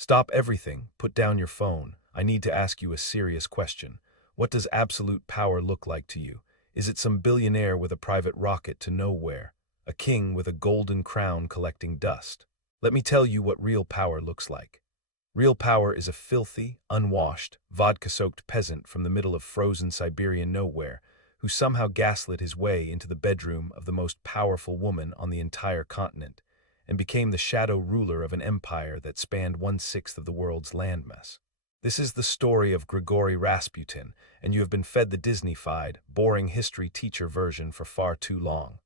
Stop everything, put down your phone. I need to ask you a serious question. What does absolute power look like to you? Is it some billionaire with a private rocket to nowhere? A king with a golden crown collecting dust? Let me tell you what real power looks like. Real power is a filthy, unwashed, vodka-soaked peasant from the middle of frozen Siberian nowhere who somehow gaslit his way into the bedroom of the most powerful woman on the entire continent and became the shadow ruler of an empire that spanned one-sixth of the world's landmass. This is the story of Grigory Rasputin, and you have been fed the Disney-fied, boring history teacher version for far too long.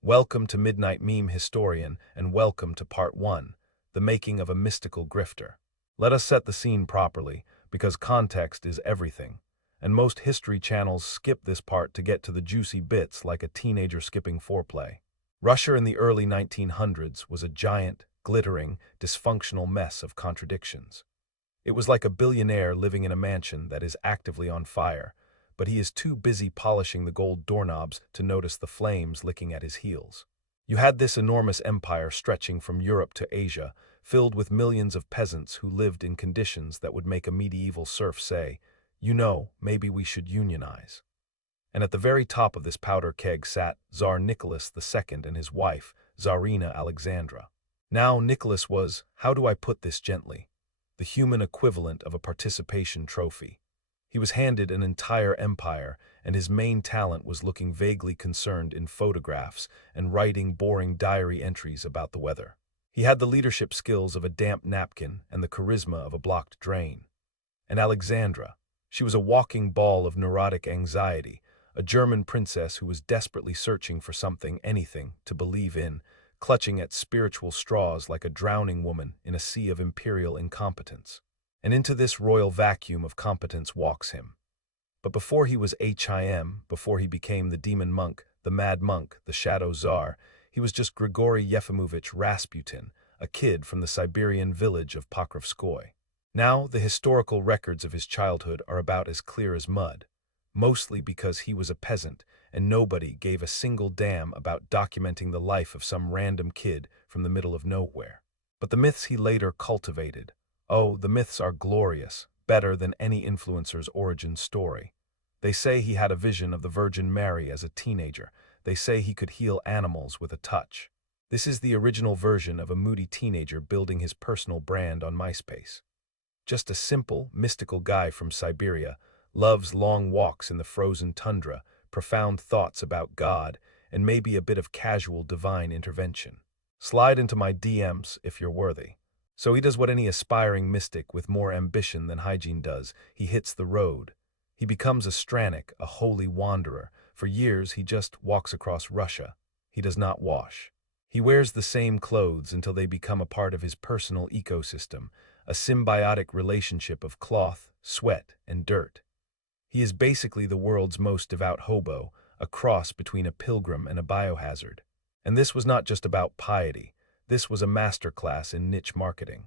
Welcome to Midnight Meme Historian, and welcome to Part 1, the making of a mystical grifter. Let us set the scene properly, because context is everything, and most history channels skip this part to get to the juicy bits like a teenager skipping foreplay. Russia in the early 1900s was a giant, glittering, dysfunctional mess of contradictions. It was like a billionaire living in a mansion that is actively on fire, but he is too busy polishing the gold doorknobs to notice the flames licking at his heels. You had this enormous empire stretching from Europe to Asia, filled with millions of peasants who lived in conditions that would make a medieval serf say, maybe we should unionize. And at the very top of this powder keg sat Tsar Nicholas II and his wife, Tsarina Alexandra. Now Nicholas was, how do I put this gently, the human equivalent of a participation trophy. He was handed an entire empire, and his main talent was looking vaguely concerned in photographs and writing boring diary entries about the weather. He had the leadership skills of a damp napkin and the charisma of a blocked drain. And Alexandra, she was a walking ball of neurotic anxiety, a German princess who was desperately searching for something, anything, to believe in, clutching at spiritual straws like a drowning woman in a sea of imperial incompetence. And into this royal vacuum of competence walks him. But before he was before he became the demon monk, the mad monk, the shadow czar, he was just Grigory Yefimovich Rasputin, a kid from the Siberian village of Pokrovskoy. Now, the historical records of his childhood are about as clear as mud, mostly because he was a peasant and nobody gave a single damn about documenting the life of some random kid from the middle of nowhere. But the myths he later cultivated, the myths are glorious, better than any influencer's origin story. They say he had a vision of the Virgin Mary as a teenager. They say he could heal animals with a touch. This is the original version of a moody teenager building his personal brand on MySpace. Just a simple, mystical guy from Siberia, loves long walks in the frozen tundra, profound thoughts about God, and maybe a bit of casual divine intervention. Slide into my DMs if you're worthy. So he does what any aspiring mystic with more ambition than hygiene does. He hits the road. He becomes a stranic, a holy wanderer. For years he just walks across Russia. He does not wash. He wears the same clothes until they become a part of his personal ecosystem, a symbiotic relationship of cloth, sweat, and dirt. He is basically the world's most devout hobo, a cross between a pilgrim and a biohazard. And this was not just about piety. This was a masterclass in niche marketing.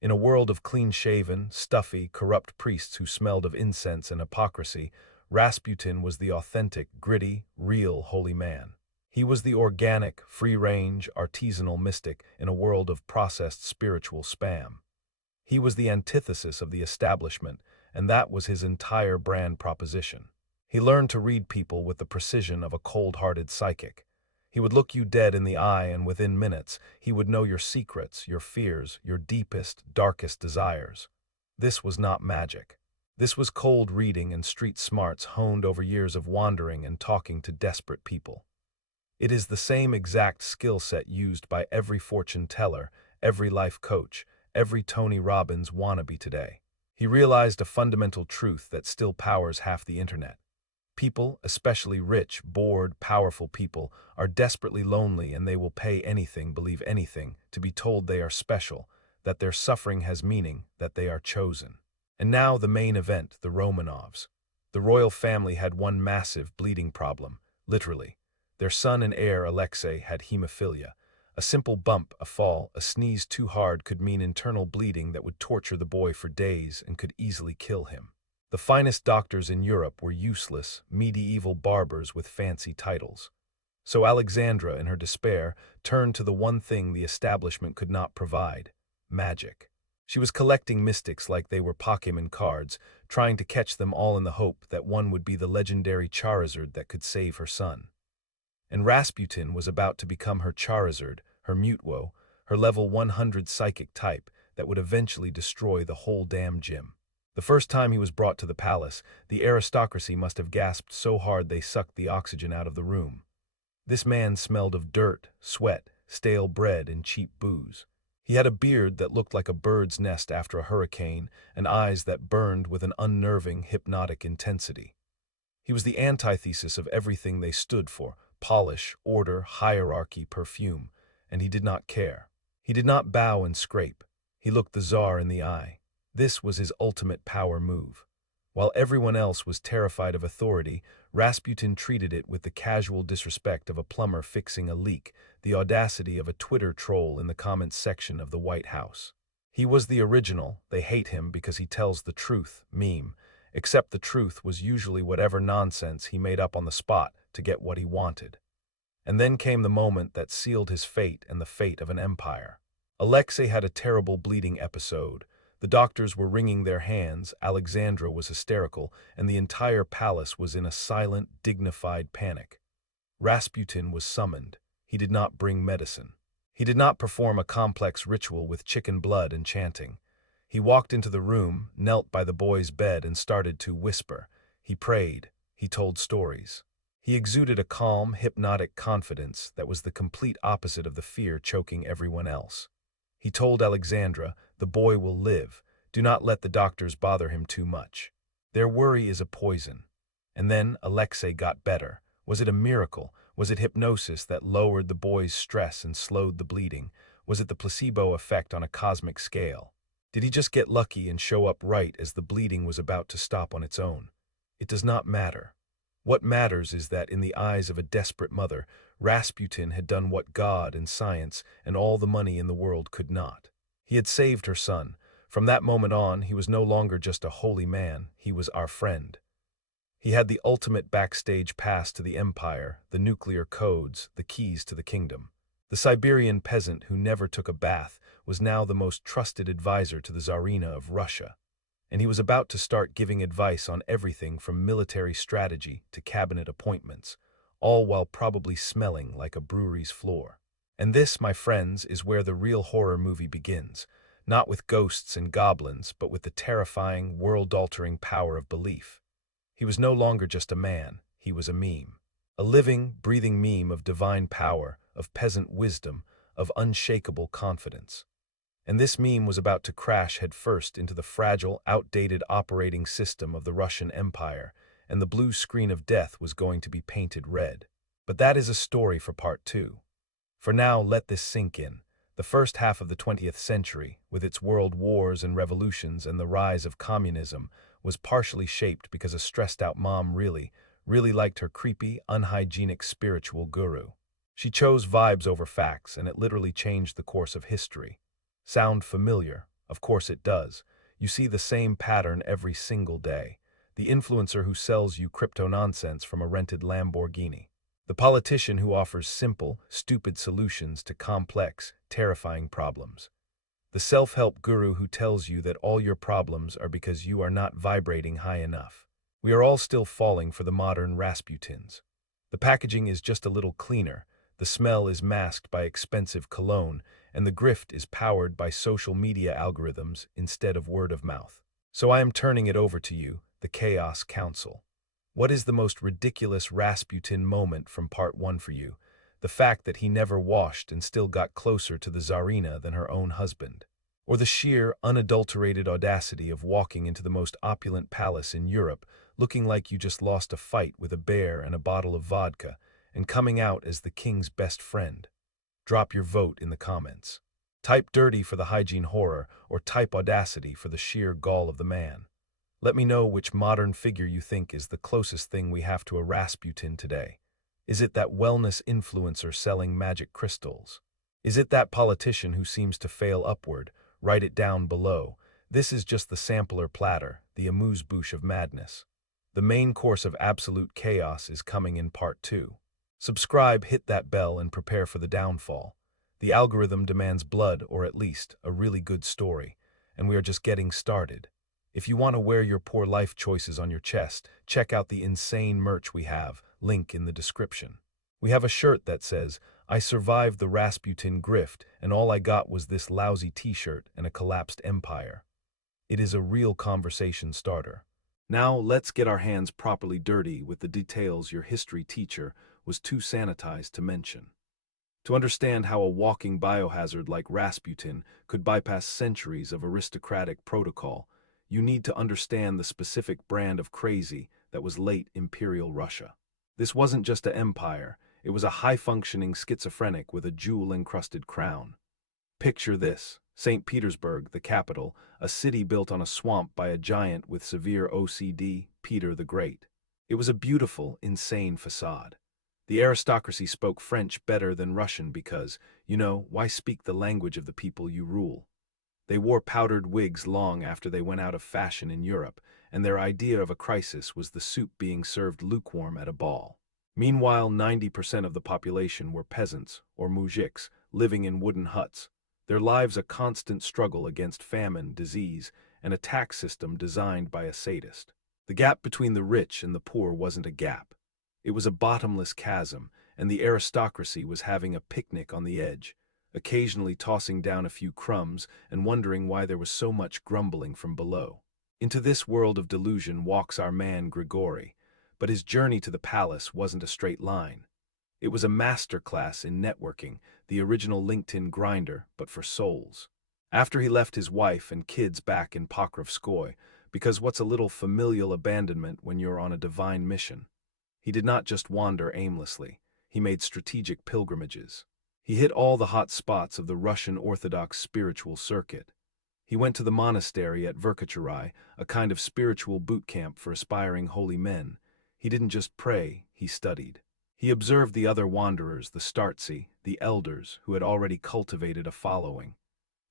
In a world of clean-shaven, stuffy, corrupt priests who smelled of incense and hypocrisy, Rasputin was the authentic, gritty, real holy man. He was the organic, free-range, artisanal mystic in a world of processed spiritual spam. He was the antithesis of the establishment, and that was his entire brand proposition. He learned to read people with the precision of a cold-hearted psychic. He would look you dead in the eye, and within minutes, he would know your secrets, your fears, your deepest, darkest desires. This was not magic. This was cold reading and street smarts honed over years of wandering and talking to desperate people. It is the same exact skill set used by every fortune teller, every life coach, every Tony Robbins wannabe today. He realized a fundamental truth that still powers half the internet. People, especially rich, bored, powerful people, are desperately lonely, and they will pay anything, believe anything, to be told they are special, that their suffering has meaning, that they are chosen. And now the main event, the Romanovs. The royal family had one massive bleeding problem, literally. Their son and heir Alexei had hemophilia. A simple bump, a fall, a sneeze too hard could mean internal bleeding that would torture the boy for days and could easily kill him. The finest doctors in Europe were useless, medieval barbers with fancy titles. So Alexandra, in her despair, turned to the one thing the establishment could not provide: magic. She was collecting mystics like they were Pokemon cards, trying to catch them all in the hope that one would be the legendary Charizard that could save her son. And Rasputin was about to become her Charizard, her Mutwo, her level 100 psychic type that would eventually destroy the whole damn gym. The first time he was brought to the palace, the aristocracy must have gasped so hard they sucked the oxygen out of the room. This man smelled of dirt, sweat, stale bread, and cheap booze. He had a beard that looked like a bird's nest after a hurricane, and eyes that burned with an unnerving, hypnotic intensity. He was the antithesis of everything they stood for: polish, order, hierarchy, perfume, and he did not care. He did not bow and scrape. He looked the Tsar in the eye. This was his ultimate power move. While everyone else was terrified of authority, Rasputin treated it with the casual disrespect of a plumber fixing a leak, the audacity of a Twitter troll in the comments section of the White House. He was the original, they hate him because he tells the truth, meme, except the truth was usually whatever nonsense he made up on the spot to get what he wanted. And then came the moment that sealed his fate and the fate of an empire. Alexei had a terrible bleeding episode. The doctors were wringing their hands, Alexandra was hysterical, and the entire palace was in a silent, dignified panic. Rasputin was summoned. He did not bring medicine. He did not perform a complex ritual with chicken blood and chanting. He walked into the room, knelt by the boy's bed, and started to whisper. He prayed. He told stories. He exuded a calm, hypnotic confidence that was the complete opposite of the fear choking everyone else. He told Alexandra, "The boy will live. Do not let the doctors bother him too much. Their worry is a poison." And then Alexei got better. Was it a miracle? Was it hypnosis that lowered the boy's stress and slowed the bleeding? Was it the placebo effect on a cosmic scale? Did he just get lucky and show up right as the bleeding was about to stop on its own? It does not matter. What matters is that in the eyes of a desperate mother, Rasputin had done what God and science and all the money in the world could not. He had saved her son. From that moment on, he was no longer just a holy man, he was our friend. He had the ultimate backstage pass to the empire, the nuclear codes, the keys to the kingdom. The Siberian peasant who never took a bath was now the most trusted advisor to the Tsarina of Russia. And he was about to start giving advice on everything from military strategy to cabinet appointments, all while probably smelling like a brewery's floor. And this, my friends, is where the real horror movie begins, not with ghosts and goblins, but with the terrifying, world-altering power of belief. He was no longer just a man, he was a meme. A living, breathing meme of divine power, of peasant wisdom, of unshakable confidence. And this meme was about to crash headfirst into the fragile, outdated operating system of the Russian Empire, and the blue screen of death was going to be painted red. But that is a story for part 2. For now, let this sink in. The first half of the 20th century, with its world wars and revolutions and the rise of communism, was partially shaped because a stressed-out mom really liked her creepy, unhygienic spiritual guru. She chose vibes over facts, and it literally changed the course of history. Sound familiar? Of course it does. You see the same pattern every single day. The influencer who sells you crypto nonsense from a rented Lamborghini. The politician who offers simple, stupid solutions to complex, terrifying problems. The self-help guru who tells you that all your problems are because you are not vibrating high enough. We are all still falling for the modern Rasputins. The packaging is just a little cleaner, the smell is masked by expensive cologne, and the grift is powered by social media algorithms instead of word of mouth. So I am turning it over to you, the Chaos Council. What is the most ridiculous Rasputin moment from part 1 for you? The fact that he never washed and still got closer to the Tsarina than her own husband? Or the sheer, unadulterated audacity of walking into the most opulent palace in Europe, looking like you just lost a fight with a bear and a bottle of vodka, and coming out as the king's best friend? Drop your vote in the comments. Type dirty for the hygiene horror, or type audacity for the sheer gall of the man. Let me know which modern figure you think is the closest thing we have to a Rasputin today. Is it that wellness influencer selling magic crystals? Is it that politician who seems to fail upward? Write it down below. This is just the sampler platter, the amuse-bouche of madness. The main course of absolute chaos is coming in part 2. Subscribe, hit that bell, and prepare for the downfall. The algorithm demands blood, or at least a really good story. and we are just getting started. If you want to wear your poor life choices on your chest, check out the insane merch we have, link in the description. We have a shirt that says, "I survived the Rasputin grift, and all I got was this lousy t-shirt and a collapsed empire." It is a real conversation starter. Now let's get our hands properly dirty with the details your history teacher was too sanitized to mention. To understand how a walking biohazard like Rasputin could bypass centuries of aristocratic protocol, you need to understand the specific brand of crazy that was late Imperial Russia. This wasn't just an empire, it was a high-functioning schizophrenic with a jewel-encrusted crown. Picture this: St. Petersburg, the capital, a city built on a swamp by a giant with severe OCD, Peter the Great. It was a beautiful, insane facade. The aristocracy spoke French better than Russian because, why speak the language of the people you rule? They wore powdered wigs long after they went out of fashion in Europe, and their idea of a crisis was the soup being served lukewarm at a ball. Meanwhile, 90% of the population were peasants, or moujiks, living in wooden huts. Their lives a constant struggle against famine, disease, and a tax system designed by a sadist. The gap between the rich and the poor wasn't a gap. It was a bottomless chasm, and the aristocracy was having a picnic on the edge, occasionally tossing down a few crumbs and wondering why there was so much grumbling from below. Into this world of delusion walks our man Grigory, but his journey to the palace wasn't a straight line. It was a master class in networking, the original LinkedIn grinder, but for souls. After he left his wife and kids back in Pokrovskoye, because what's a little familial abandonment when you're on a divine mission? He did not just wander aimlessly, he made strategic pilgrimages. He hit all the hot spots of the Russian Orthodox spiritual circuit. He went to the monastery at Verkhoturye, a kind of spiritual boot camp for aspiring holy men. He didn't just pray, he studied. He observed the other wanderers, the startsi, the elders, who had already cultivated a following.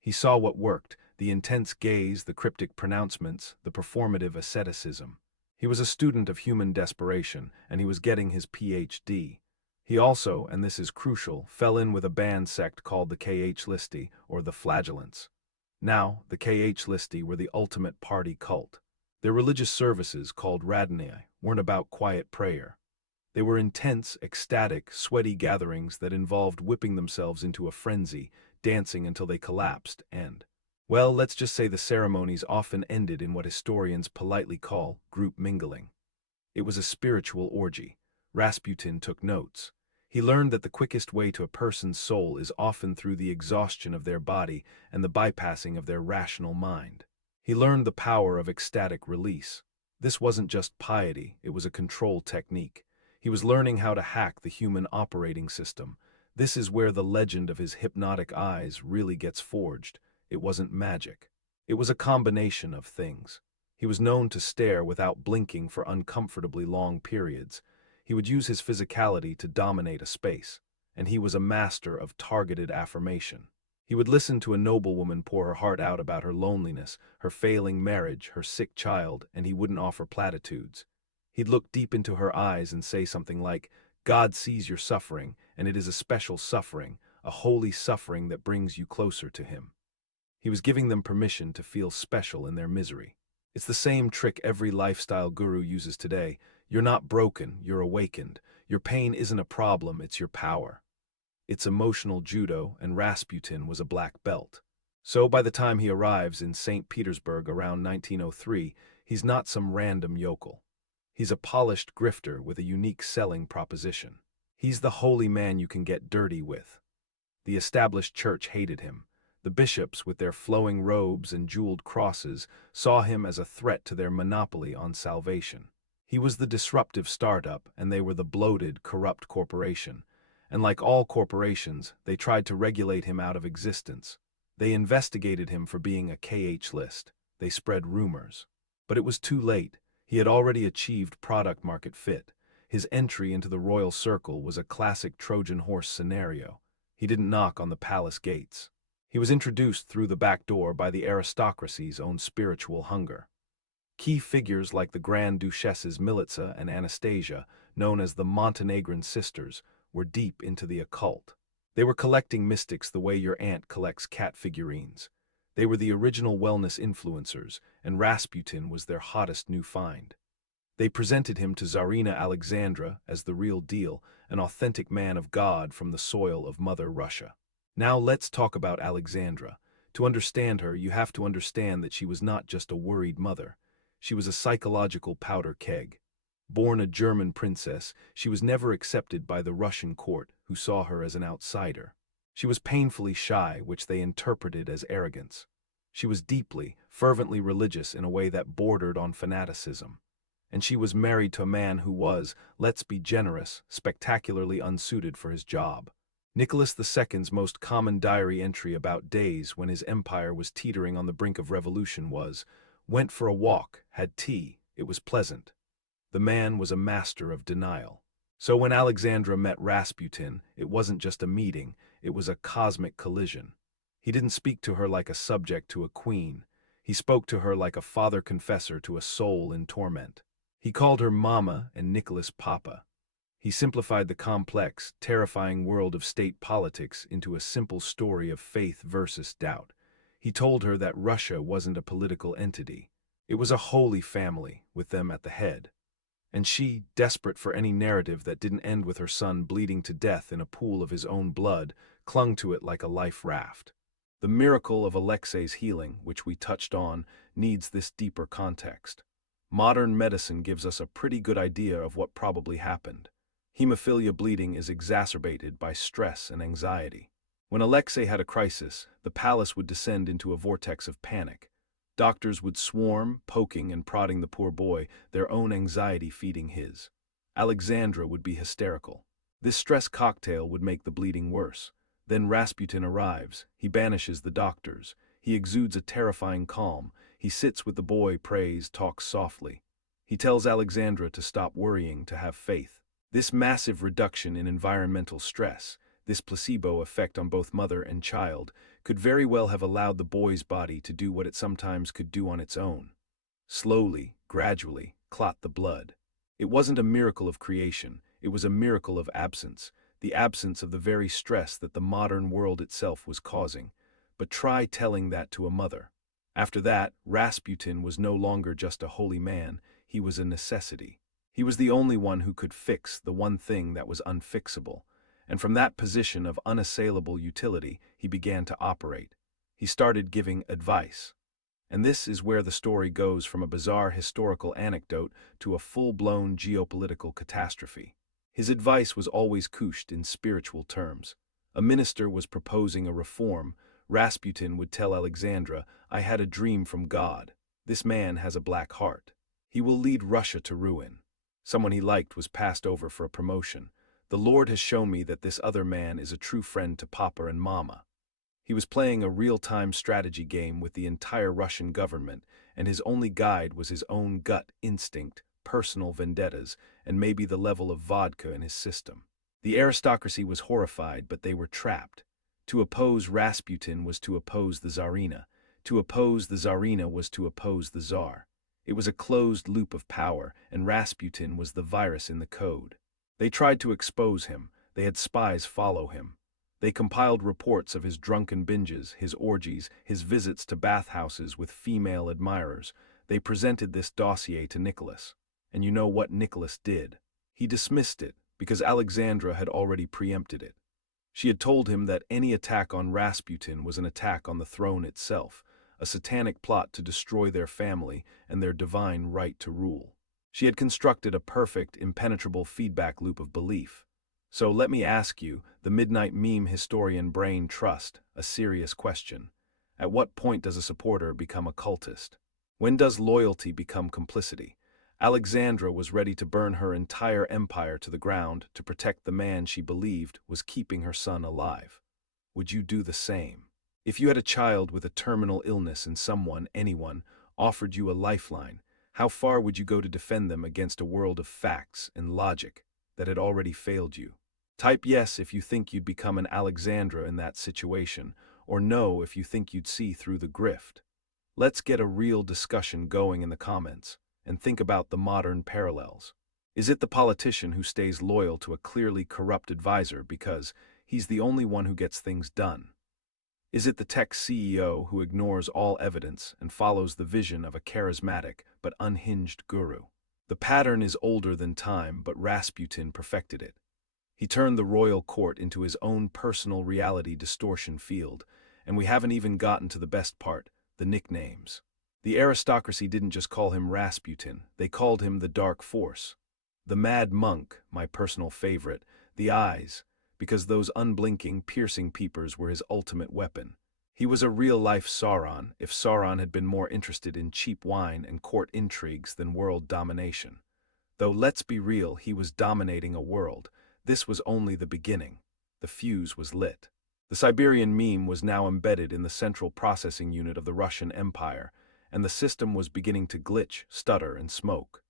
He saw what worked, the intense gaze, the cryptic pronouncements, the performative asceticism. He was a student of human desperation, and he was getting his PhD. He also, and this is crucial, fell in with a banned sect called the KH Listi, or the Flagellants. Now, the KH Listi were the ultimate party cult. Their religious services, called radnai, weren't about quiet prayer. They were intense, ecstatic, sweaty gatherings that involved whipping themselves into a frenzy, dancing until they collapsed, and, well, let's just say the ceremonies often ended in what historians politely call group mingling. It was a spiritual orgy. Rasputin took notes. He learned that the quickest way to a person's soul is often through the exhaustion of their body and the bypassing of their rational mind. He learned the power of ecstatic release. This wasn't just piety, it was a control technique. He was learning how to hack the human operating system. This is where the legend of his hypnotic eyes really gets forged. It wasn't magic. It was a combination of things. He was known to stare without blinking for uncomfortably long periods. He would use his physicality to dominate a space, and he was a master of targeted affirmation. He would listen to a noblewoman pour her heart out about her loneliness, her failing marriage, her sick child, and he wouldn't offer platitudes. He'd look deep into her eyes and say something like, "God sees your suffering, and it is a special suffering, a holy suffering that brings you closer to him." He was giving them permission to feel special in their misery. It's the same trick every lifestyle guru uses today. You're not broken, you're awakened. Your pain isn't a problem, it's your power. It's emotional judo, and Rasputin was a black belt. So by the time he arrives in St. Petersburg around 1903, he's not some random yokel. He's a polished grifter with a unique selling proposition. He's the holy man you can get dirty with. The established church hated him. The bishops, with their flowing robes and jeweled crosses, saw him as a threat to their monopoly on salvation. He was the disruptive startup, and they were the bloated, corrupt corporation. And like all corporations, they tried to regulate him out of existence. They investigated him for being a KH list. They spread rumors. But it was too late. He had already achieved product-market fit. His entry into the royal circle was a classic Trojan horse scenario. He didn't knock on the palace gates. He was introduced through the back door by the aristocracy's own spiritual hunger. Key figures like the Grand Duchesses Militsa and Anastasia, known as the Montenegrin Sisters, were deep into the occult. They were collecting mystics the way your aunt collects cat figurines. They were the original wellness influencers, and Rasputin was their hottest new find. They presented him to Tsarina Alexandra as the real deal, an authentic man of God from the soil of Mother Russia. Now let's talk about Alexandra. To understand her, you have to understand that she was not just a worried mother. She was a psychological powder keg. Born a German princess, she was never accepted by the Russian court, who saw her as an outsider. She was painfully shy, which they interpreted as arrogance. She was deeply, fervently religious in a way that bordered on fanaticism. And she was married to a man who was, let's be generous, spectacularly unsuited for his job. Nicholas II's most common diary entry about days when his empire was teetering on the brink of revolution was, went for a walk, had tea, it was pleasant. The man was a master of denial. So when Alexandra met Rasputin, it wasn't just a meeting, it was a cosmic collision. He didn't speak to her like a subject to a queen. He spoke to her like a father confessor to a soul in torment. He called her Mama and Nicholas Papa. He simplified the complex, terrifying world of state politics into a simple story of faith versus doubt. He told her that Russia wasn't a political entity. It was a holy family, with them at the head. And she, desperate for any narrative that didn't end with her son bleeding to death in a pool of his own blood, clung to it like a life raft. The miracle of Alexei's healing, which we touched on, needs this deeper context. Modern medicine gives us a pretty good idea of what probably happened. Hemophilia bleeding is exacerbated by stress and anxiety. When Alexei had a crisis, the palace would descend into a vortex of panic. Doctors would swarm, poking and prodding the poor boy, their own anxiety feeding his. Alexandra would be hysterical. This stress cocktail would make the bleeding worse. Then Rasputin arrives. He banishes the doctors. He exudes a terrifying calm. He sits with the boy, prays, talks softly. He tells Alexandra to stop worrying, to have faith. This massive reduction in environmental stress, this placebo effect on both mother and child, could very well have allowed the boy's body to do what it sometimes could do on its own. Slowly, gradually, clot the blood. It wasn't a miracle of creation, it was a miracle of absence, the absence of the very stress that the modern world itself was causing. But try telling that to a mother. After that, Rasputin was no longer just a holy man, he was a necessity. He was the only one who could fix the one thing that was unfixable. And from that position of unassailable utility, he began to operate. He started giving advice. And this is where the story goes from a bizarre historical anecdote to a full-blown geopolitical catastrophe. His advice was always couched in spiritual terms. A minister was proposing a reform. Rasputin would tell Alexandra, "I had a dream from God. This man has a black heart. He will lead Russia to ruin." Someone he liked was passed over for a promotion. "The Lord has shown me that this other man is a true friend to Papa and Mama." He was playing a real-time strategy game with the entire Russian government, and his only guide was his own gut instinct, personal vendettas, and maybe the level of vodka in his system. The aristocracy was horrified, but they were trapped. To oppose Rasputin was to oppose the Tsarina. To oppose the Tsarina was to oppose the Tsar. It was a closed loop of power, and Rasputin was the virus in the code. They tried to expose him. They had spies follow him. They compiled reports of his drunken binges, his orgies, his visits to bathhouses with female admirers. They presented this dossier to Nicholas. And you know what Nicholas did? He dismissed it, because Alexandra had already preempted it. She had told him that any attack on Rasputin was an attack on the throne itself, a satanic plot to destroy their family and their divine right to rule. She had constructed a perfect, impenetrable feedback loop of belief. So let me ask you, the midnight meme historian brain trust, a serious question. At what point does a supporter become a cultist? When does loyalty become complicity? Alexandra was ready to burn her entire empire to the ground to protect the man she believed was keeping her son alive. Would you do the same? If you had a child with a terminal illness and someone, anyone, offered you a lifeline, how far would you go to defend them against a world of facts and logic that had already failed you? Type yes if you think you'd become an Alexandra in that situation, or no if you think you'd see through the grift. Let's get a real discussion going in the comments, and think about the modern parallels. Is it the politician who stays loyal to a clearly corrupt advisor because he's the only one who gets things done? Is it the tech CEO who ignores all evidence and follows the vision of a charismatic but unhinged guru? The pattern is older than time, but Rasputin perfected it. He turned the royal court into his own personal reality distortion field, and we haven't even gotten to the best part, the nicknames. The aristocracy didn't just call him Rasputin, they called him the Dark Force. The Mad Monk, my personal favorite, the eyes, because those unblinking, piercing peepers were his ultimate weapon. He was a real-life Sauron, if Sauron had been more interested in cheap wine and court intrigues than world domination. Though let's be real, he was dominating a world. This was only the beginning. The fuse was lit. The Siberian meme was now embedded in the central processing unit of the Russian Empire, and the system was beginning to glitch, stutter, and smoke.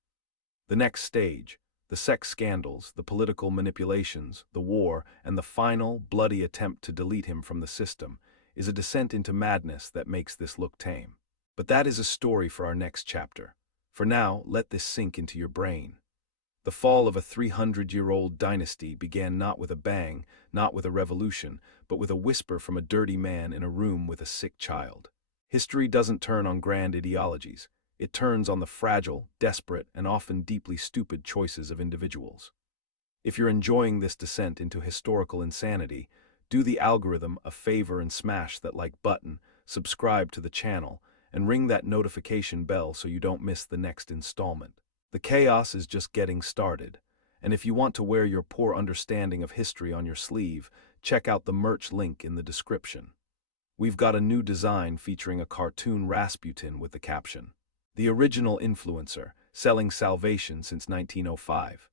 The next stage, the sex scandals, the political manipulations, the war, and the final, bloody attempt to delete him from the system, is a descent into madness that makes this look tame. But that is a story for our next chapter. For now, let this sink into your brain. The fall of a 300-year-old dynasty began not with a bang, not with a revolution, but with a whisper from a dirty man in a room with a sick child. History doesn't turn on grand ideologies. It turns on the fragile, desperate, and often deeply stupid choices of individuals. If you're enjoying this descent into historical insanity, do the algorithm a favor and smash that like button, subscribe to the channel, and ring that notification bell so you don't miss the next installment. The chaos is just getting started, and if you want to wear your poor understanding of history on your sleeve, check out the merch link in the description. We've got a new design featuring a cartoon Rasputin with the caption, "The original influencer, selling salvation since 1905.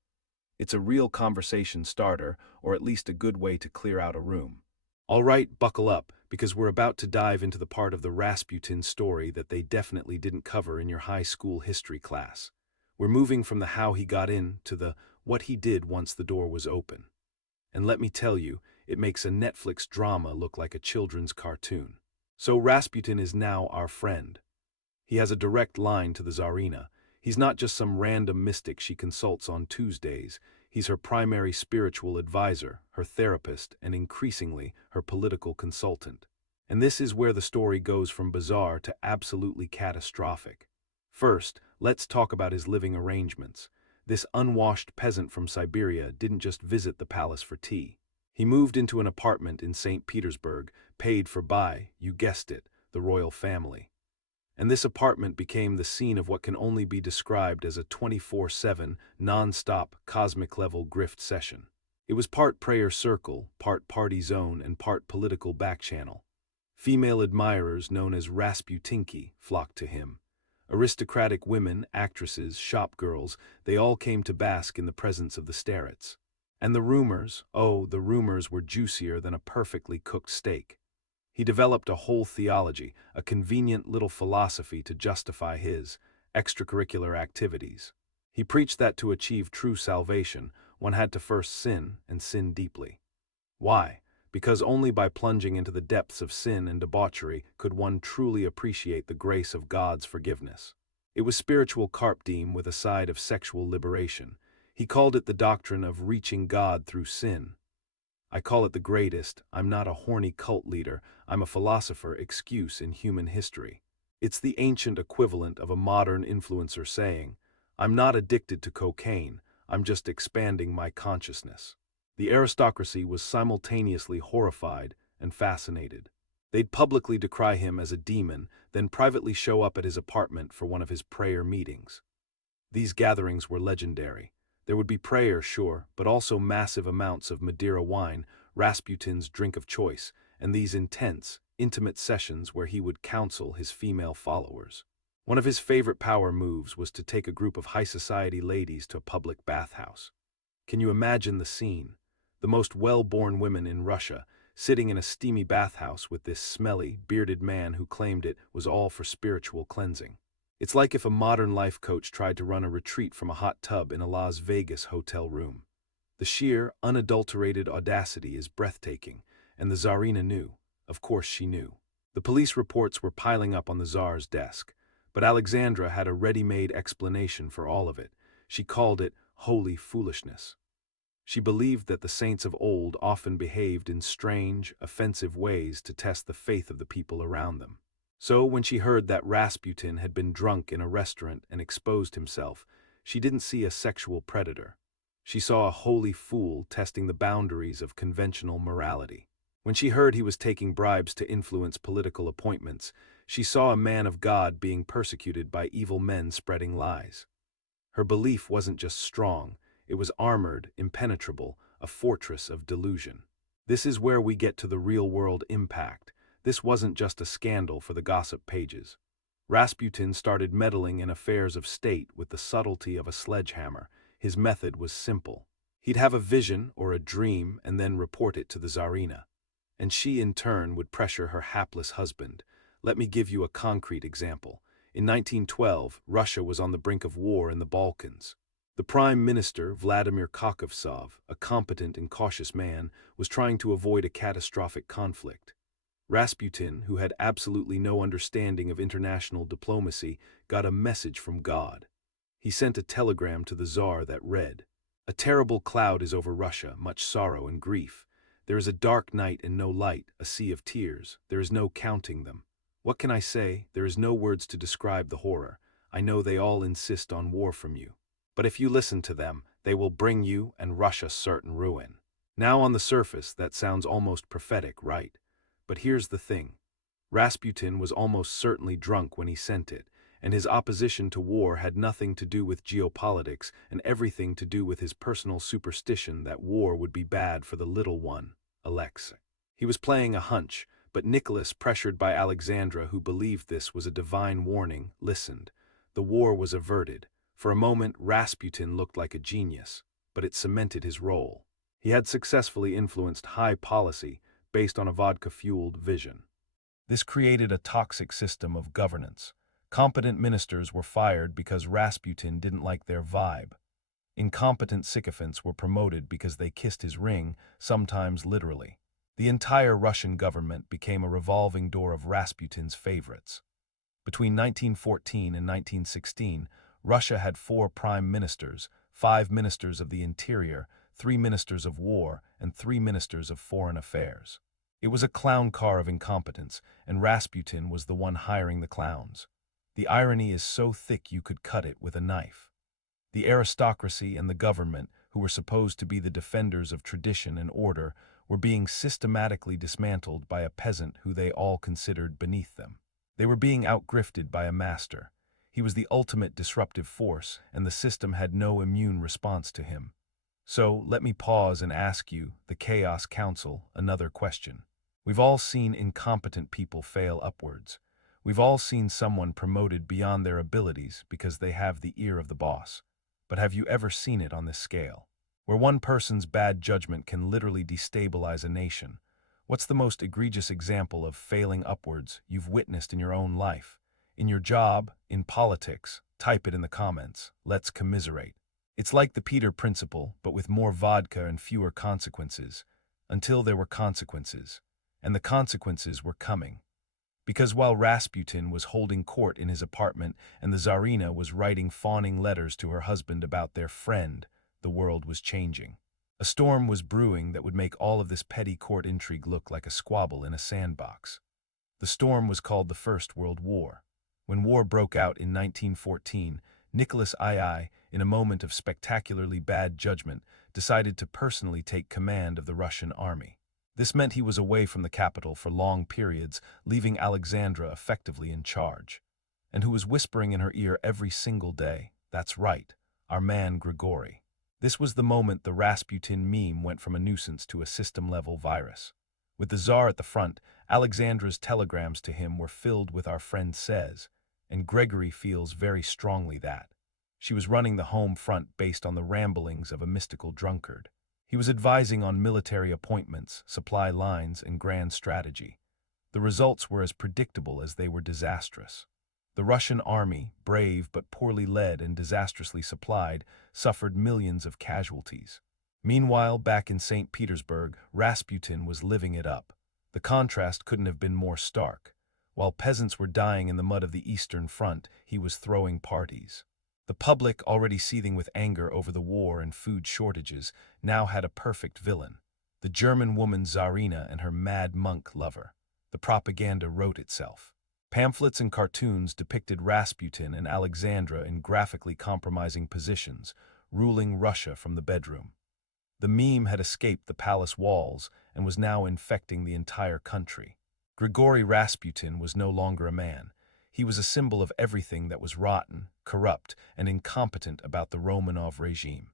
It's a real conversation starter, or at least a good way to clear out a room. All right, buckle up, because we're about to dive into the part of the Rasputin story that they definitely didn't cover in your high school history class. We're moving from the how he got in to the what he did once the door was open. And let me tell you, it makes a Netflix drama look like a children's cartoon. So Rasputin is now our friend. He has a direct line to the Tsarina. He's not just some random mystic she consults on Tuesdays. He's her primary spiritual advisor, her therapist, and increasingly, her political consultant. And this is where the story goes from bizarre to absolutely catastrophic. First, let's talk about his living arrangements. This unwashed peasant from Siberia didn't just visit the palace for tea. He moved into an apartment in St. Petersburg, paid for by, you guessed it, the royal family. And this apartment became the scene of what can only be described as a 24/7, non-stop, cosmic-level grift session. It was part prayer circle, part party zone, and part political backchannel. Female admirers known as Rasputinki flocked to him. Aristocratic women, actresses, shop girls, they all came to bask in the presence of the starets. And the rumors, oh, the rumors were juicier than a perfectly cooked steak. He developed a whole theology, a convenient little philosophy to justify his extracurricular activities. He preached that to achieve true salvation, one had to first sin, and sin deeply. Why? Because only by plunging into the depths of sin and debauchery could one truly appreciate the grace of God's forgiveness. It was spiritual carpe diem with a side of sexual liberation. He called it the doctrine of reaching God through sin. I call it the greatest, I'm not a horny cult leader, I'm a philosopher excuse in human history. It's the ancient equivalent of a modern influencer saying, I'm not addicted to cocaine, I'm just expanding my consciousness. The aristocracy was simultaneously horrified and fascinated. They'd publicly decry him as a demon, then privately show up at his apartment for one of his prayer meetings. These gatherings were legendary. There would be prayer, sure, but also massive amounts of Madeira wine, Rasputin's drink of choice, and these intense, intimate sessions where he would counsel his female followers. One of his favorite power moves was to take a group of high society ladies to a public bathhouse. Can you imagine the scene? The most well-born women in Russia, sitting in a steamy bathhouse with this smelly, bearded man who claimed it was all for spiritual cleansing. It's like if a modern life coach tried to run a retreat from a hot tub in a Las Vegas hotel room. The sheer, unadulterated audacity is breathtaking, and the Tsarina knew. Of course she knew. The police reports were piling up on the Tsar's desk, but Alexandra had a ready-made explanation for all of it. She called it holy foolishness. She believed that the saints of old often behaved in strange, offensive ways to test the faith of the people around them. So when she heard that Rasputin had been drunk in a restaurant and exposed himself, she didn't see a sexual predator. She saw a holy fool testing the boundaries of conventional morality. When she heard he was taking bribes to influence political appointments, she saw a man of God being persecuted by evil men spreading lies. Her belief wasn't just strong, it was armored, impenetrable, a fortress of delusion. This is where we get to the real-world impact. This wasn't just a scandal for the gossip pages. Rasputin started meddling in affairs of state with the subtlety of a sledgehammer. His method was simple. He'd have a vision or a dream and then report it to the Tsarina. And she, in turn, would pressure her hapless husband. Let me give you a concrete example. In 1912, Russia was on the brink of war in the Balkans. The Prime Minister, Vladimir Kakovtsov, a competent and cautious man, was trying to avoid a catastrophic conflict. Rasputin, who had absolutely no understanding of international diplomacy, got a message from God. He sent a telegram to the Tsar that read, "A terrible cloud is over Russia, much sorrow and grief. There is a dark night and no light, a sea of tears. There is no counting them. What can I say? There is no words to describe the horror. I know they all insist on war from you. But if you listen to them, they will bring you and Russia certain ruin." Now on the surface, that sounds almost prophetic, right? But here's the thing. Rasputin was almost certainly drunk when he sent it, and his opposition to war had nothing to do with geopolitics and everything to do with his personal superstition that war would be bad for the little one, Alexei. He was playing a hunch, but Nicholas, pressured by Alexandra, who believed this was a divine warning, listened. The war was averted. For a moment, Rasputin looked like a genius, but it cemented his role. He had successfully influenced high policy based on a vodka-fueled vision. This created a toxic system of governance. Competent ministers were fired because Rasputin didn't like their vibe. Incompetent sycophants were promoted because they kissed his ring, sometimes literally. The entire Russian government became a revolving door of Rasputin's favorites. Between 1914 and 1916, Russia had 4 prime ministers, 5 ministers of the interior, 3 ministers of war, and 3 ministers of foreign affairs. It was a clown car of incompetence, and Rasputin was the one hiring the clowns. The irony is so thick you could cut it with a knife. The aristocracy and the government, who were supposed to be the defenders of tradition and order, were being systematically dismantled by a peasant who they all considered beneath them. They were being out-grifted by a master. He was the ultimate disruptive force, and the system had no immune response to him. So, let me pause and ask you, the Chaos Council, another question. We've all seen incompetent people fail upwards. We've all seen someone promoted beyond their abilities because they have the ear of the boss. But have you ever seen it on this scale? Where one person's bad judgment can literally destabilize a nation. What's the most egregious example of failing upwards you've witnessed in your own life? In your job, in politics? Type it in the comments. Let's commiserate. It's like the Peter Principle, but with more vodka and fewer consequences. Until there were consequences. And the consequences were coming. Because while Rasputin was holding court in his apartment and the Tsarina was writing fawning letters to her husband about their friend, the world was changing. A storm was brewing that would make all of this petty court intrigue look like a squabble in a sandbox. The storm was called the First World War. When war broke out in 1914, Nicholas II, in a moment of spectacularly bad judgment, decided to personally take command of the Russian army. This meant he was away from the capital for long periods, leaving Alexandra effectively in charge. And who was whispering in her ear every single day, "That's right, our man Grigory." This was the moment the Rasputin meme went from a nuisance to a system-level virus. With the Tsar at the front, Alexandra's telegrams to him were filled with "our friend says," and Gregory feels very strongly that. She was running the home front based on the ramblings of a mystical drunkard. He was advising on military appointments, supply lines, and grand strategy. The results were as predictable as they were disastrous. The Russian army, brave but poorly led and disastrously supplied, suffered millions of casualties. Meanwhile, back in St. Petersburg, Rasputin was living it up. The contrast couldn't have been more stark. While peasants were dying in the mud of the Eastern Front, he was throwing parties. The public, already seething with anger over the war and food shortages, now had a perfect villain. The German woman Tsarina and her mad monk lover. The propaganda wrote itself. Pamphlets and cartoons depicted Rasputin and Alexandra in graphically compromising positions, ruling Russia from the bedroom. The meme had escaped the palace walls and was now infecting the entire country. Grigory Rasputin was no longer a man. He was a symbol of everything that was rotten, corrupt, and incompetent about the Romanov regime.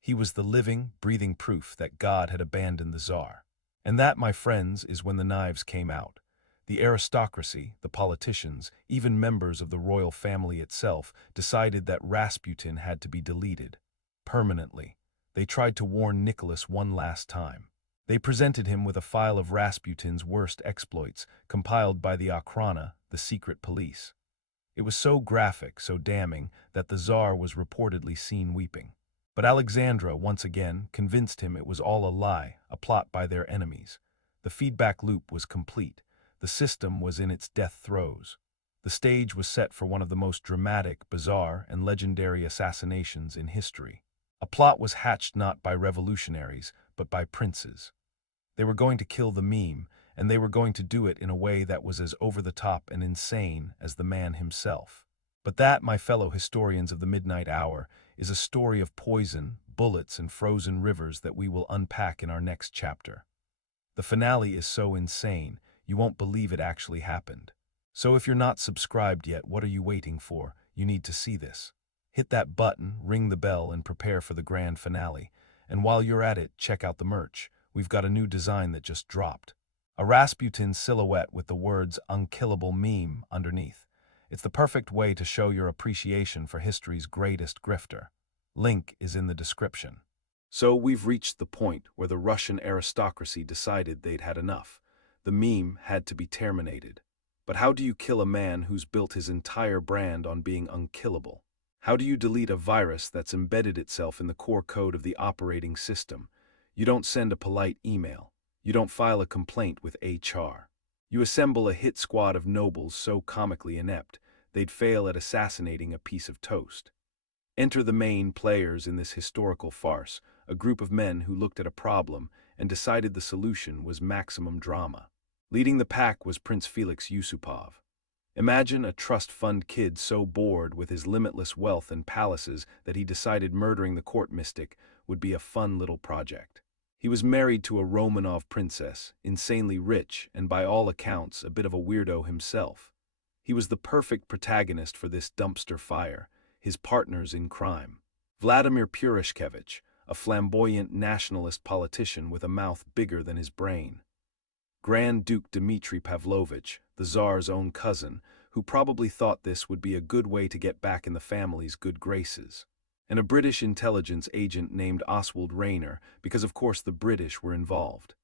He was the living, breathing proof that God had abandoned the Tsar. And that, my friends, is when the knives came out. The aristocracy, the politicians, even members of the royal family itself decided that Rasputin had to be deleted. Permanently. They tried to warn Nicholas one last time. They presented him with a file of Rasputin's worst exploits, compiled by the Okhrana, the secret police. It was so graphic, so damning, that the Tsar was reportedly seen weeping. But Alexandra, once again, convinced him it was all a lie, a plot by their enemies. The feedback loop was complete. The system was in its death throes. The stage was set for one of the most dramatic, bizarre, and legendary assassinations in history. A plot was hatched not by revolutionaries, but by princes. They were going to kill the meme, and they were going to do it in a way that was as over-the-top and insane as the man himself. But that, my fellow historians of the midnight hour, is a story of poison, bullets, and frozen rivers that we will unpack in our next chapter. The finale is so insane, you won't believe it actually happened. So if you're not subscribed yet, what are you waiting for? You need to see this. Hit that button, ring the bell, and prepare for the grand finale. And while you're at it, check out the merch. We've got a new design that just dropped. A Rasputin silhouette with the words "Unkillable" meme underneath. It's the perfect way to show your appreciation for history's greatest grifter. Link is in the description. So we've reached the point where the Russian aristocracy decided they'd had enough. The meme had to be terminated. But how do you kill a man who's built his entire brand on being unkillable? How do you delete a virus that's embedded itself in the core code of the operating system? You don't send a polite email. You don't file a complaint with HR. You assemble a hit squad of nobles so comically inept, they'd fail at assassinating a piece of toast. Enter the main players in this historical farce, a group of men who looked at a problem and decided the solution was maximum drama. Leading the pack was Prince Felix Yusupov. Imagine a trust fund kid so bored with his limitless wealth and palaces that he decided murdering the court mystic would be a fun little project. He was married to a Romanov princess, insanely rich, and by all accounts a bit of a weirdo himself. He was the perfect protagonist for this dumpster fire, his partners in crime. Vladimir Purishkevich, a flamboyant nationalist politician with a mouth bigger than his brain. Grand Duke Dmitry Pavlovich, the Tsar's own cousin, who probably thought this would be a good way to get back in the family's good graces. And a British intelligence agent named Oswald Rayner, because of course the British were involved.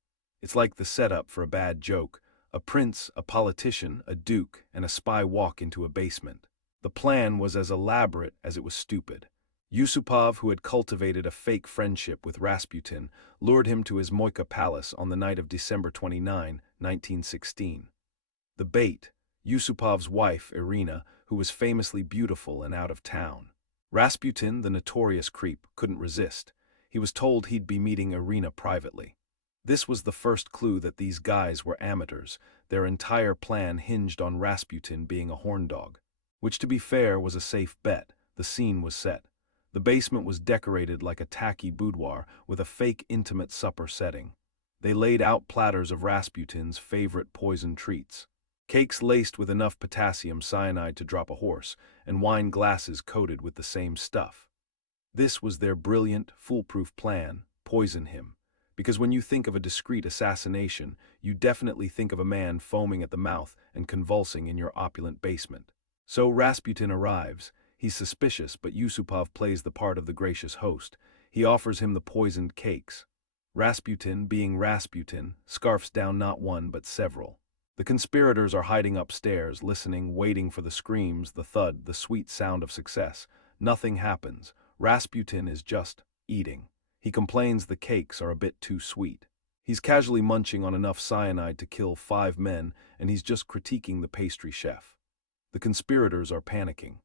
It's like the setup for a bad joke. A prince, a politician, a duke, and a spy walk into a basement. The plan was as elaborate as it was stupid. Yusupov, who had cultivated a fake friendship with Rasputin, lured him to his Moika palace on the night of December 29, 1916. The bait, Yusupov's wife, Irina, who was famously beautiful and out of town. Rasputin, the notorious creep, couldn't resist. He was told he'd be meeting Irina privately. This was the first clue that these guys were amateurs. Their entire plan hinged on Rasputin being a horndog. Which, to be fair, was a safe bet. The scene was set. The basement was decorated like a tacky boudoir with a fake intimate supper setting. They laid out platters of Rasputin's favorite poison treats. Cakes laced with enough potassium cyanide to drop a horse, and wine glasses coated with the same stuff. This was their brilliant, foolproof plan: poison him. Because when you think of a discreet assassination, you definitely think of a man foaming at the mouth and convulsing in your opulent basement. So Rasputin arrives. He's suspicious, but Yusupov plays the part of the gracious host. He offers him the poisoned cakes. Rasputin, being Rasputin, scarfs down not one but several. The conspirators are hiding upstairs, listening, waiting for the screams, the thud, the sweet sound of success. Nothing happens. Rasputin is just eating. He complains the cakes are a bit too sweet. He's casually munching on enough cyanide to kill 5 men, and he's just critiquing the pastry chef. The conspirators are panicking.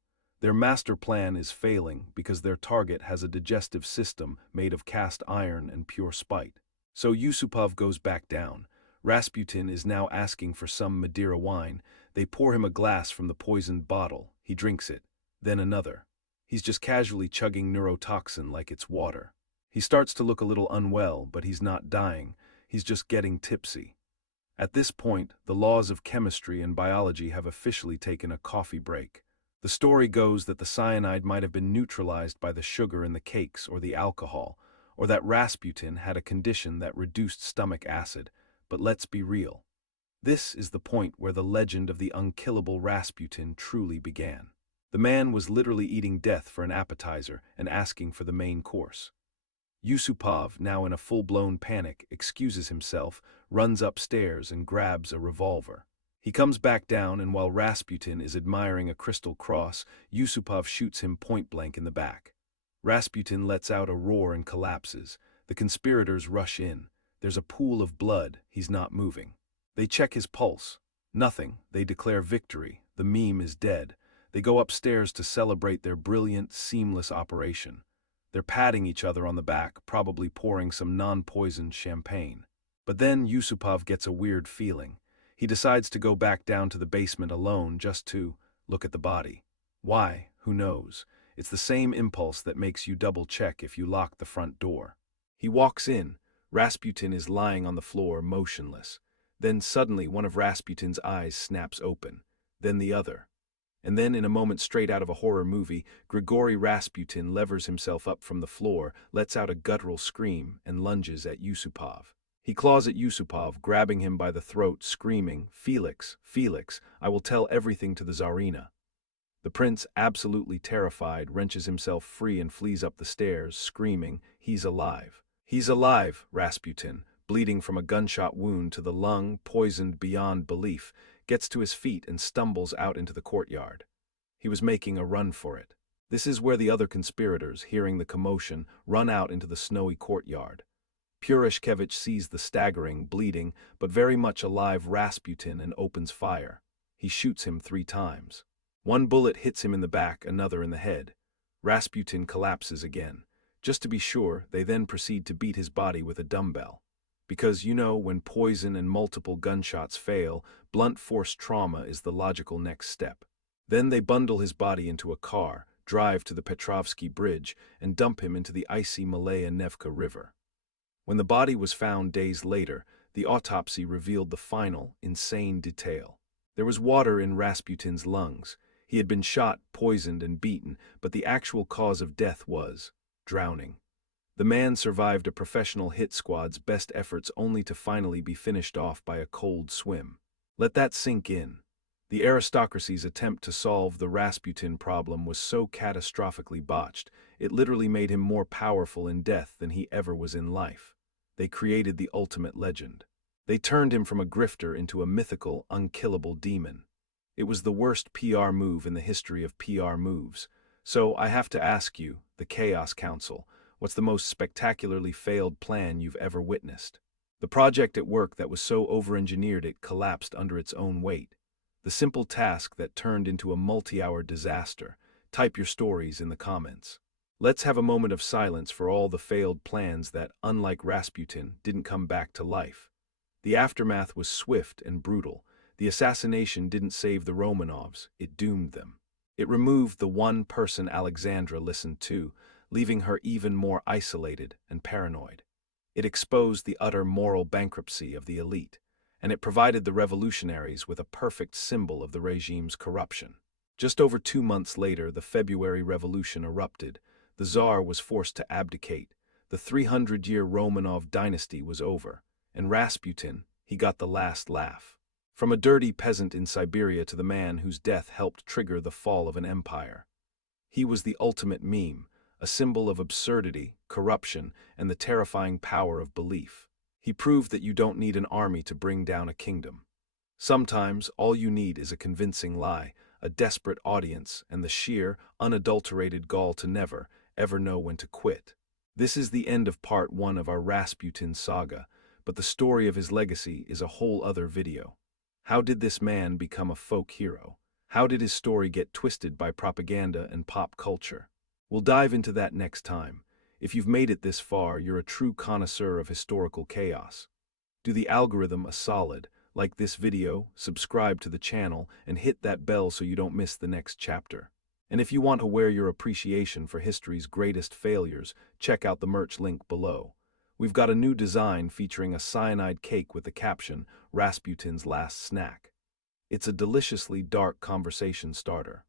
Their master plan is failing because their target has a digestive system made of cast iron and pure spite. So Yusupov goes back down. Rasputin is now asking for some Madeira wine. They pour him a glass from the poisoned bottle. He drinks it, then another. He's just casually chugging neurotoxin like it's water. He starts to look a little unwell, but he's not dying. He's just getting tipsy. At this point, the laws of chemistry and biology have officially taken a coffee break. The story goes that the cyanide might have been neutralized by the sugar in the cakes or the alcohol, or that Rasputin had a condition that reduced stomach acid. But let's be real. This is the point where the legend of the unkillable Rasputin truly began. The man was literally eating death for an appetizer and asking for the main course. Yusupov, now in a full-blown panic, excuses himself, runs upstairs and grabs a revolver. He comes back down, and while Rasputin is admiring a crystal cross, Yusupov shoots him point-blank in the back. Rasputin lets out a roar and collapses. The conspirators rush in. There's a pool of blood. He's not moving. They check his pulse. Nothing. They declare victory. The meme is dead. They go upstairs to celebrate their brilliant, seamless operation. They're patting each other on the back, probably pouring some non-poisoned champagne. But then Yusupov gets a weird feeling. He decides to go back down to the basement alone just to look at the body. Why? Who knows? It's the same impulse that makes you double-check if you lock the front door. He walks in. Rasputin is lying on the floor, motionless. Then suddenly one of Rasputin's eyes snaps open. Then the other. And then, in a moment straight out of a horror movie, Grigory Rasputin levers himself up from the floor, lets out a guttural scream, and lunges at Yusupov. He claws at Yusupov, grabbing him by the throat, screaming, "Felix, Felix, I will tell everything to the Tsarina." The prince, absolutely terrified, wrenches himself free and flees up the stairs, screaming, "He's alive. He's alive!" Rasputin, bleeding from a gunshot wound to the lung, poisoned beyond belief, gets to his feet and stumbles out into the courtyard. He was making a run for it. This is where the other conspirators, hearing the commotion, run out into the snowy courtyard. Purishkevich sees the staggering, bleeding, but very much alive Rasputin and opens fire. He shoots him 3 times. One bullet hits him in the back, another in the head. Rasputin collapses again. Just to be sure, they then proceed to beat his body with a dumbbell. Because, when poison and multiple gunshots fail, blunt force trauma is the logical next step. Then they bundle his body into a car, drive to the Petrovsky Bridge, and dump him into the icy Malaya Nevka River. When the body was found days later, the autopsy revealed the final, insane detail. There was water in Rasputin's lungs. He had been shot, poisoned, and beaten, but the actual cause of death was drowning. The man survived a professional hit squad's best efforts only to finally be finished off by a cold swim. Let that sink in. The aristocracy's attempt to solve the Rasputin problem was so catastrophically botched, it literally made him more powerful in death than he ever was in life. They created the ultimate legend. They turned him from a grifter into a mythical, unkillable demon. It was the worst PR move in the history of PR moves. So I have to ask you, the Chaos Council, what's the most spectacularly failed plan you've ever witnessed? The project at work that was so over-engineered it collapsed under its own weight. The simple task that turned into a multi-hour disaster. Type your stories in the comments. Let's have a moment of silence for all the failed plans that, unlike Rasputin, didn't come back to life. The aftermath was swift and brutal. The assassination didn't save the Romanovs, it doomed them. It removed the one person Alexandra listened to, leaving her even more isolated and paranoid. It exposed the utter moral bankruptcy of the elite, and it provided the revolutionaries with a perfect symbol of the regime's corruption. Just over 2 months later, the February Revolution erupted. The Tsar was forced to abdicate. The 300-year Romanov dynasty was over, and Rasputin, he got the last laugh. From a dirty peasant in Siberia to the man whose death helped trigger the fall of an empire. He was the ultimate meme, a symbol of absurdity, corruption, and the terrifying power of belief. He proved that you don't need an army to bring down a kingdom. Sometimes, all you need is a convincing lie, a desperate audience, and the sheer, unadulterated gall to never, ever know when to quit. This is the end of part 1 of our Rasputin saga, but the story of his legacy is a whole other video. How did this man become a folk hero? How did his story get twisted by propaganda and pop culture? We'll dive into that next time. If you've made it this far, you're a true connoisseur of historical chaos. Do the algorithm a solid, like this video, subscribe to the channel, and hit that bell so you don't miss the next chapter. And if you want to wear your appreciation for history's greatest failures, check out the merch link below. We've got a new design featuring a cyanide cake with the caption, Rasputin's Last Snack. It's a deliciously dark conversation starter.